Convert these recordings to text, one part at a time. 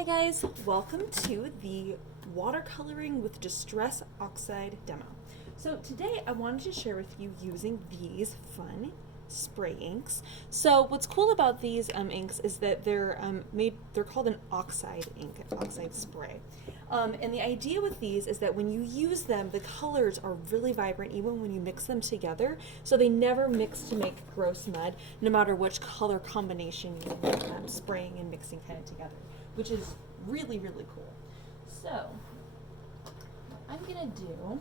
Hi guys, welcome to the watercoloring with distress oxide demo. So today I wanted to share with you using these fun spray inks. So what's cool about these inks is that they're called an oxide ink, an oxide spray. And the idea with these is that when you use them, the colors are really vibrant even when you mix them together. So they never mix to make gross mud, no matter which color combination you're spraying and mixing kind of together, which is really, really cool. So what I'm gonna do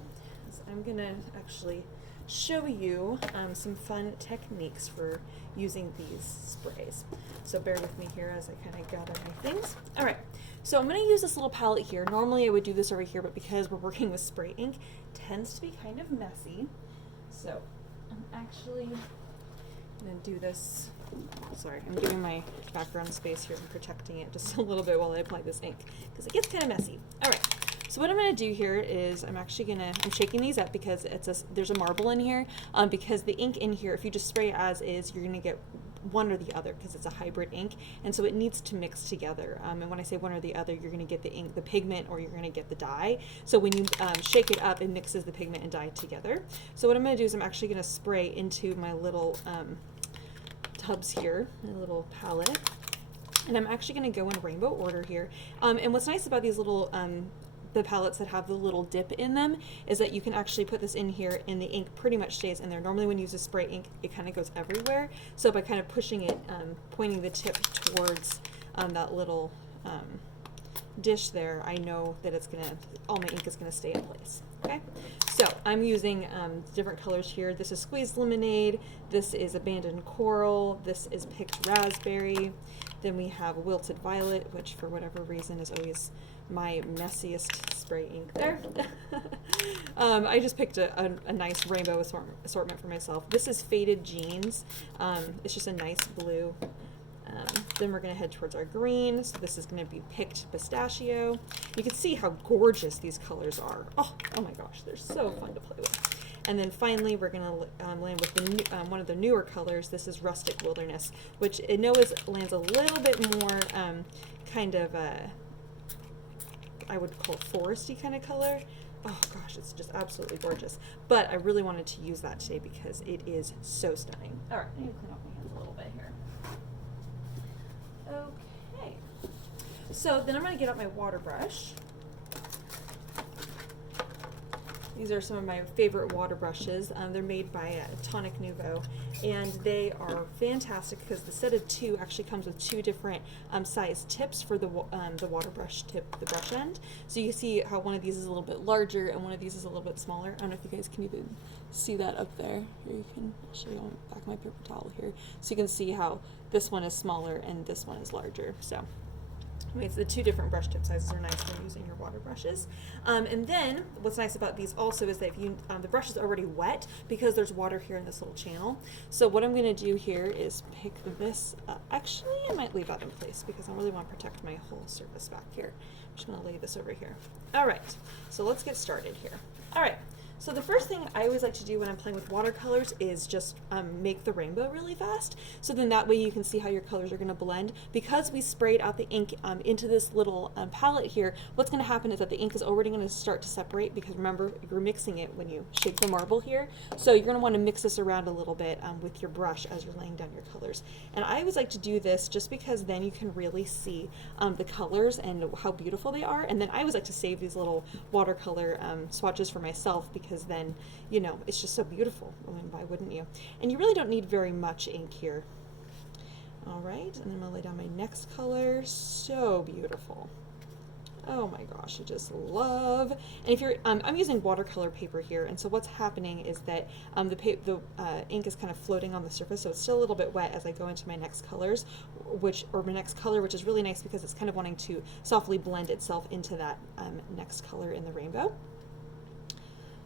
is I'm gonna actually show you some fun techniques for using these sprays. So bear with me here as I kind of gather my things. All right, so I'm going to use this little palette here. Normally I would do this over here, but because we're working with spray ink, it tends to be kind of messy. So I'm actually going to do this. Sorry, I'm giving my background space here and protecting it just a little bit while I apply this ink because it gets kind of messy. All right. So what I'm going to do here is I'm shaking these up because there's a marble in here, because the ink in here, if you just spray as is, you're going to get one or the other because it's a hybrid ink, and so it needs to mix together. And when I say one or the other, you're going to get the ink, the pigment, or you're going to get the dye. So when you shake it up, it mixes the pigment and dye together. So what I'm going to do is I'm actually going to spray into my little tubs here, my little palette, and I'm actually going to go in rainbow order here. And what's nice about these little the palettes that have the little dip in them is that you can actually put this in here and the ink pretty much stays in there. Normally when you use a spray ink, it kind of goes everywhere. So by kind of pushing it, pointing the tip towards that little dish there, I know that all my ink is gonna stay in place. Okay, so I'm using different colors here. This is Squeezed Lemonade, this is Abandoned Coral, this is Picked Raspberry, then we have Wilted Violet, which for whatever reason is always my messiest spray ink there. I just picked a nice rainbow assortment for myself. This is Faded Jeans. It's just a nice blue. Then we're going to head towards our green. So this is going to be Picked Pistachio. You can see how gorgeous these colors are. Oh my gosh, they're so fun to play with. And then finally, we're going to land with one of the newer colors. This is Rustic Wilderness, which I know lands a little bit more kind of I would call foresty kind of color. Oh gosh, it's just absolutely gorgeous. But I really wanted to use that today because it is so stunning. All right, I need to clean off my hands a little bit here. Okay. So then I'm going to get out my water brush. These are some of my favorite water brushes. They're made by Tonic Nouveau, and they are fantastic because the set of two actually comes with two different size tips for the water brush tip, the brush end. So you see how one of these is a little bit larger and one of these is a little bit smaller. I don't know if you guys can even see that up there. Here you can, I'll show you on the back of my paper towel here. So you can see how this one is smaller and this one is larger. So it's the two different brush tip sizes are nice when using your water brushes. And then what's nice about these also is that if you the brush is already wet because there's water here in this little channel. So what I'm going to do here is pick this up. Actually, I might leave that in place because I really want to protect my whole surface back here. I'm just going to lay this over here. All right, so let's get started here. All right. So the first thing I always like to do when I'm playing with watercolors is just make the rainbow really fast. So then that way you can see how your colors are going to blend. Because we sprayed out the ink into this little palette here, what's going to happen is that the ink is already going to start to separate because remember, you're mixing it when you shake the marble here. So you're going to want to mix this around a little bit with your brush as you're laying down your colors. And I always like to do this just because then you can really see the colors and how beautiful they are. And then I always like to save these little watercolor swatches for myself because then, you know, it's just so beautiful. I mean, why wouldn't you? And you really don't need very much ink here. All right, and then I'm gonna lay down my next color. So beautiful. Oh my gosh, I just love. And if you're, I'm using watercolor paper here, and so what's happening is that the ink is kind of floating on the surface, so it's still a little bit wet as I go into my next colors, my next color, which is really nice because it's kind of wanting to softly blend itself into that next color in the rainbow.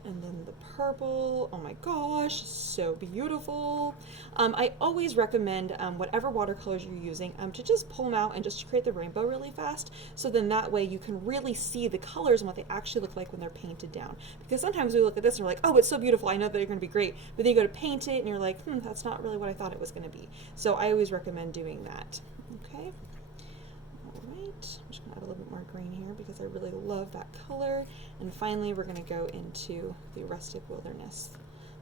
And then the purple, oh my gosh, so beautiful. I always recommend whatever watercolors you're using to just pull them out and just create the rainbow really fast. So then that way you can really see the colors and what they actually look like when they're painted down. Because sometimes we look at this and we're like, oh, it's so beautiful, I know that they're gonna be great. But then you go to paint it and you're like, that's not really what I thought it was gonna be. So I always recommend doing that, okay? right, I'm just gonna add a little bit more green here because I really love that color. And finally, we're gonna go into the rustic wilderness,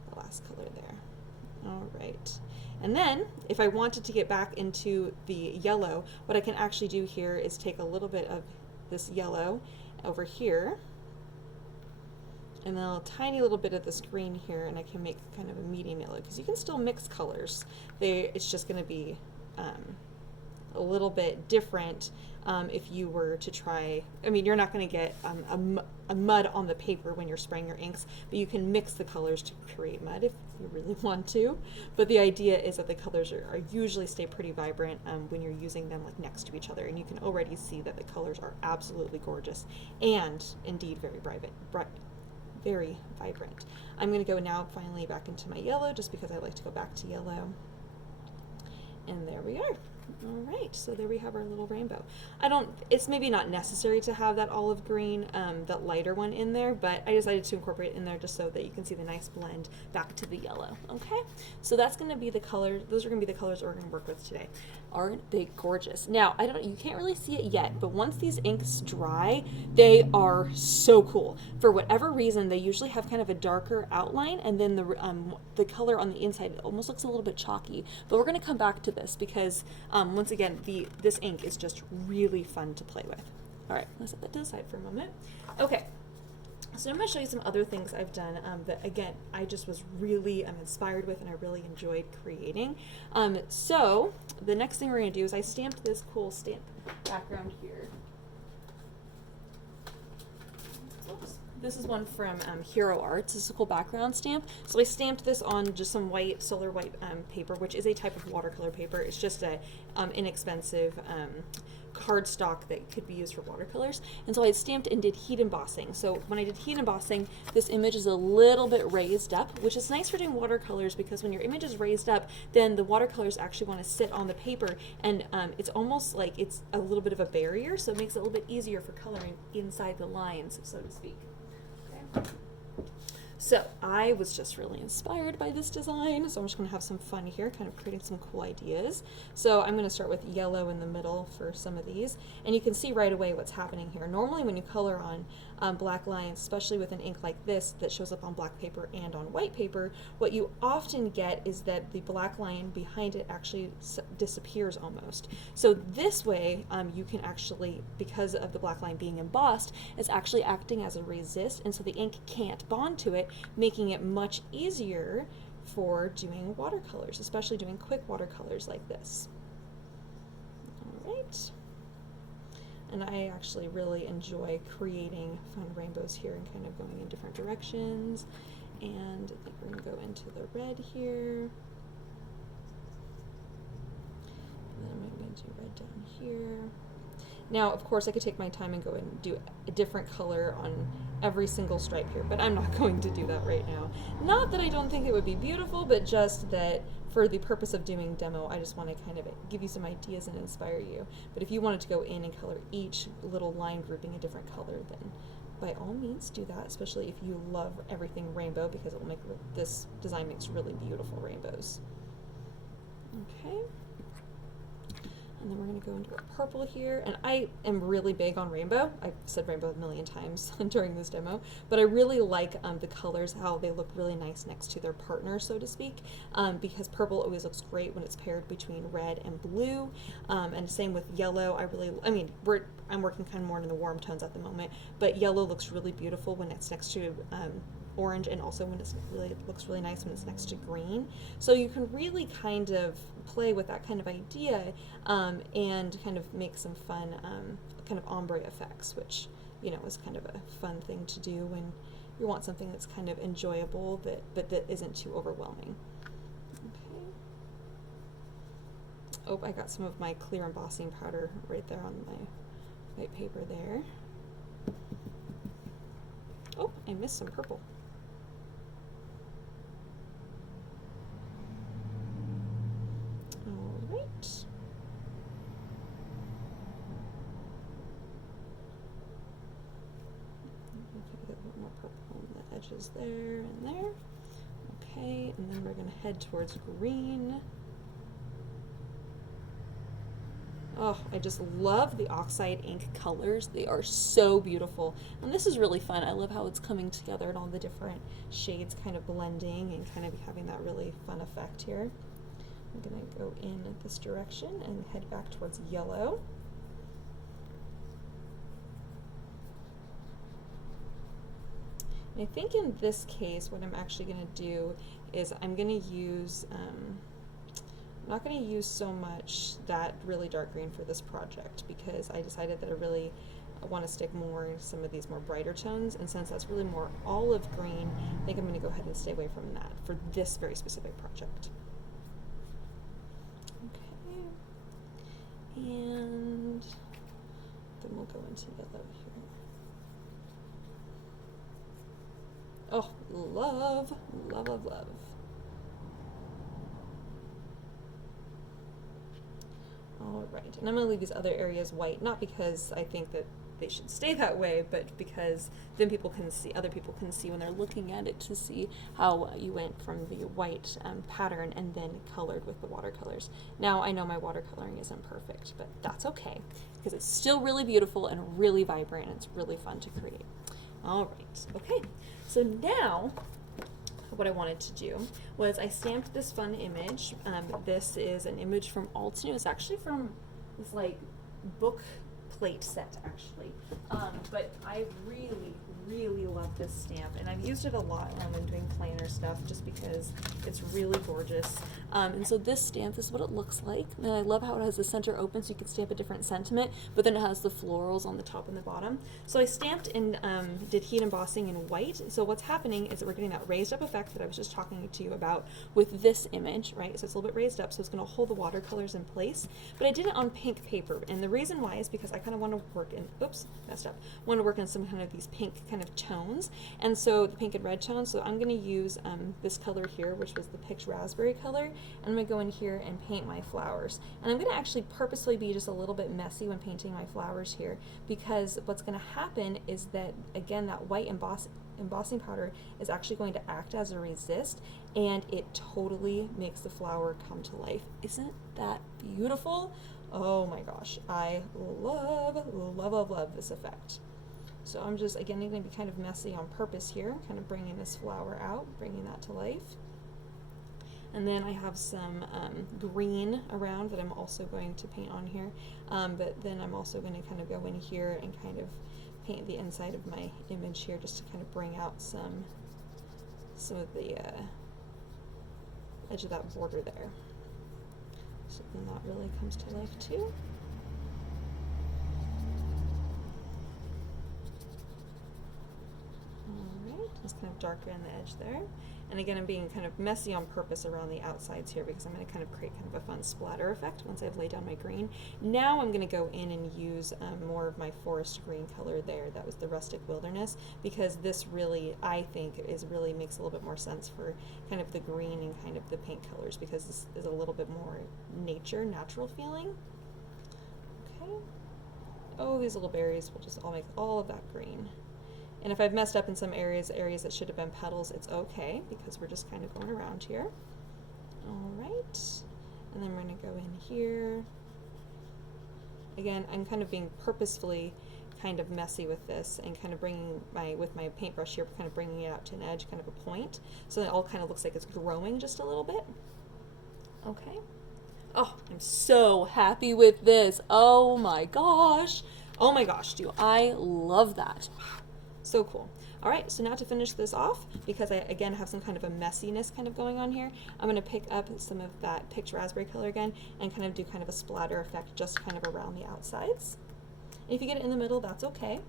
the last color there. All right. And then, if I wanted to get back into the yellow, what I can actually do here is take a little bit of this yellow over here, and then a tiny little bit of this green here, and I can make kind of a medium yellow, because you can still mix colors. It's just going to be a little bit different if you were to try, I mean, you're not going to get a mud on the paper when you're spraying your inks, but you can mix the colors to create mud if you really want to. But the idea is that the colors are usually stay pretty vibrant when you're using them like next to each other, and you can already see that the colors are absolutely gorgeous and indeed very very vibrant. I'm going to go now finally back into my yellow, just because I like to go back to yellow. And there we are. All right, so there we have our little rainbow. It's maybe not necessary to have that olive green, that lighter one in there, but I decided to incorporate it in there just so that you can see the nice blend back to the yellow. Okay, so that's going to be the color. Those are going to be the colors that we're going to work with today. Aren't they gorgeous? Now, you can't really see it yet, but once these inks dry, they are so cool. For whatever reason, they usually have kind of a darker outline, and then the color on the inside almost looks a little bit chalky. But we're going to come back to this because once again, this ink is just really fun to play with. All right, let's set that to the side for a moment. Okay. So I'm going to show you some other things I've done that, again, I just was really inspired with and I really enjoyed creating. So the next thing we're going to do is I stamped this cool stamp background here. Oops. This is one from Hero Arts. This is a cool background stamp. So I stamped this on just some white, solar white paper, which is a type of watercolor paper. It's just a inexpensive cardstock that could be used for watercolors. And so I stamped and did heat embossing. So when I did heat embossing, this image is a little bit raised up, which is nice for doing watercolors because when your image is raised up, then the watercolors actually want to sit on the paper, and it's almost like it's a little bit of a barrier, so it makes it a little bit easier for coloring inside the lines, so to speak. Okay. So I was just really inspired by this design, so I'm just going to have some fun here, kind of creating some cool ideas. So I'm going to start with yellow in the middle for some of these, and you can see right away what's happening here. Normally when you color on black lines, especially with an ink like this that shows up on black paper and on white paper, what you often get is that the black line behind it actually disappears almost. So this way you can actually, because of the black line being embossed, it's actually acting as a resist, and so the ink can't bond to it, making it much easier for doing watercolors, especially doing quick watercolors like this. All right. And I actually really enjoy creating fun rainbows here and kind of going in different directions. And I think we're going to go into the red here. And then I'm going to do red down here. Now, of course, I could take my time and go and do a different color on every single stripe here, but I'm not going to do that right now. Not that I don't think it would be beautiful, but just that for the purpose of doing demo, I just want to kind of give you some ideas and inspire you. But if you wanted to go in and color each little line grouping a different color, then by all means do that, especially if you love everything rainbow, because it will make this design makes really beautiful rainbows. Okay. And then we're going to go into a purple here, and I am really big on rainbow. I've said rainbow a million times during this demo, but I really like the colors, how they look really nice next to their partner, so to speak, because purple always looks great when it's paired between red and blue, and same with yellow. I'm working kind of more in the warm tones at the moment, but yellow looks really beautiful when it's next to orange, and also when it looks really nice when it's next to green. So you can really kind of play with that kind of idea and kind of make some fun kind of ombre effects, which is kind of a fun thing to do when you want something that's kind of enjoyable but that isn't too overwhelming. Okay. Oh, I got some of my clear embossing powder right there on my white paper there. Oh, I missed some purple. All right. Okay, get a little more purple on the edges there and there. Okay, and then we're going to head towards green. Oh, I just love the Oxide ink colors. They are so beautiful. And this is really fun. I love how it's coming together and all the different shades kind of blending and kind of having that really fun effect here. I'm going to go in this direction and head back towards yellow. And I think in this case what I'm actually going to do is I'm going to use, I'm not going to use so much that really dark green for this project because I decided that I want to stick more in some of these more brighter tones, and since that's really more olive green, I think I'm going to go ahead and stay away from that for this very specific project. Okay, and then we'll go into yellow here. Oh, love, love, love, love. All right, and I'm going to leave these other areas white, not because I think that they should stay that way, but because then people can see, other people can see when they're looking at it to see how you went from the white pattern and then colored with the watercolors. Now I know my watercoloring isn't perfect, but that's okay because it's still really beautiful and really vibrant and it's really fun to create. All right, okay, so now what I wanted to do was I stamped this fun image. This is an image from Alt New. It's actually from this like book plate set actually, but I really love this stamp, and I've used it a lot when I'm doing planner stuff just because it's really gorgeous. And so this stamp is what it looks like, and I love how it has the center open so you can stamp a different sentiment, but then it has the florals on the top and the bottom. So I stamped and did heat embossing in white. So what's happening is that we're getting that raised up effect that I was just talking to you about with this image, right? So it's a little bit raised up, so it's going to hold the watercolors in place, but I did it on pink paper, and the reason why is because I kind of want to work in, oops, messed up, want to work in some kind of these pink kind of tones, and so the pink and red tones. So I'm going to use this color here, which was the picked raspberry color, and I'm going to go in here and paint my flowers. And I'm going to actually purposely be just a little bit messy when painting my flowers here, because what's going to happen is that, again, that white embossing powder is actually going to act as a resist, and it totally makes the flower come to life. Isn't that beautiful? Oh my gosh, I love this effect. So I'm just, again, going to be kind of messy on purpose here, kind of bringing this flower out, bringing that to life. And then I have some green around that I'm also going to paint on here, but then I'm also going to kind of go in here and kind of paint the inside of my image here just to kind of bring out some of the edge of that border there. So then that really comes to life too. Alright, just kind of darken the edge there. And again, I'm being kind of messy on purpose around the outsides here because I'm going to kind of create kind of a fun splatter effect once I've laid down my green. Now I'm going to go in and use more of my forest green color there. That was the rustic wilderness, because this really, I think, really makes a little bit more sense for kind of the green and kind of the pink colors, because this is a little bit more natural feeling. Okay. Oh, these little berries will just all make all of that green. And if I've messed up in some areas that should have been petals, it's okay, because we're just kind of going around here. All right, and then we're going to go in here. Again, I'm kind of being purposefully kind of messy with this and kind of bringing with my paintbrush here, kind of bringing it out to an edge, kind of a point, so that it all kind of looks like it's growing just a little bit. Okay. Oh, I'm so happy with this. Oh my gosh. Oh my gosh, do I love that. So cool. All right, so now to finish this off, because I again have some kind of a messiness kind of going on here, I'm going to pick up some of that picked raspberry color again and kind of do kind of a splatter effect just kind of around the outsides. And if you get it in the middle, that's okay,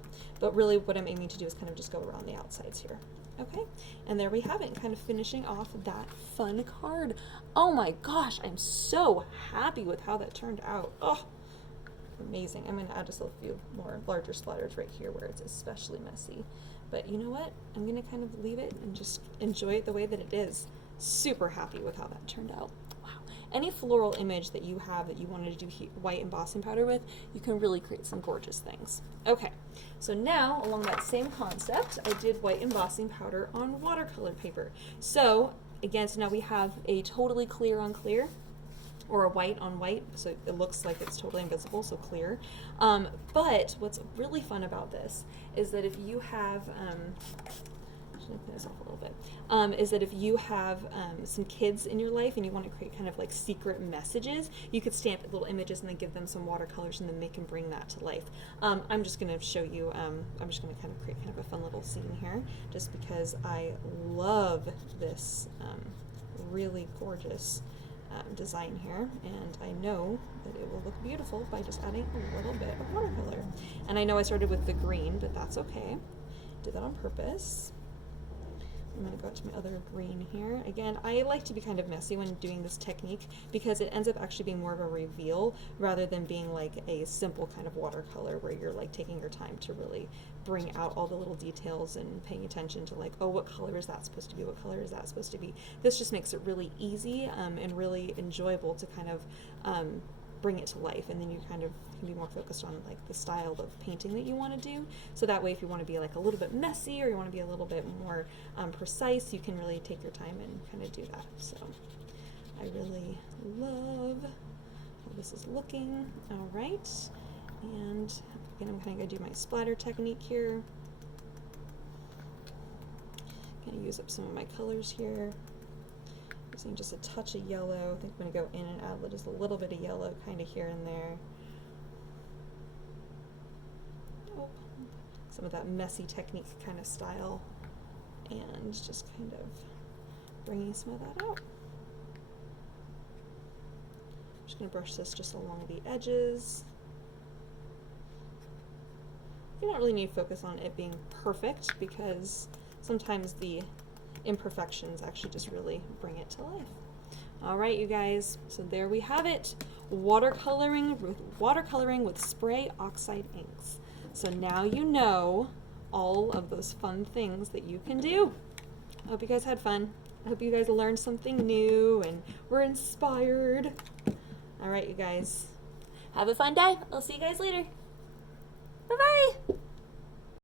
but really what I'm aiming to do is kind of just go around the outsides here. Okay, and there we have it, kind of finishing off that fun card. Oh my gosh, I'm so happy with how that turned out. Oh, amazing. I'm going to add just a few more larger splatters right here where it's especially messy. But you know what? I'm going to kind of leave it and just enjoy it the way that it is. Super happy with how that turned out. Wow. Any floral image that you have that you wanted to do white embossing powder with, you can really create some gorgeous things. Okay, so now along that same concept, I did white embossing powder on watercolor paper. So again, so now we have a totally clear on clear. or a white on white, so it looks like it's totally invisible, so clear. But what's really fun about this is that if you have, actually clean this off a little bit, is that if you have some kids in your life and you want to create kind of like secret messages, you could stamp little images and then give them some watercolors and then they can bring that to life. I'm just going to show you, I'm just going to kind of create kind of a fun little scene here, just because I love this really gorgeous design here, and I know that it will look beautiful by just adding a little bit of watercolor. And I know I started with the green, but that's okay. Did that on purpose. I'm going to go to my other green here. Again, I like to be kind of messy when doing this technique because it ends up actually being more of a reveal rather than being like a simple kind of watercolor where you're like taking your time to really bring out all the little details and paying attention to like, oh, what color is that supposed to be? What color is that supposed to be? This just makes it really easy and really enjoyable to kind of bring it to life, and then you kind of can be more focused on like the style of painting that you want to do. So that way, if you want to be like a little bit messy or you want to be a little bit more precise, you can really take your time and kind of do that. So I really love how this is looking. All right, and again, I'm kind of going to do my splatter technique here. Going to use up some of my colors here. Using just a touch of yellow. I think I'm going to go in and add just a little bit of yellow kind of here and there. Oh, some of that messy technique kind of style. And just kind of bringing some of that out. I'm just going to brush this just along the edges. You don't really need to focus on it being perfect because sometimes the imperfections actually just really bring it to life. All right, you guys, so there we have it. Watercoloring with spray oxide inks. So now you know all of those fun things that you can do. I hope you guys had fun. I hope you guys learned something new and were inspired. All right, you guys, have a fun day. I'll see you guys later. Bye-bye.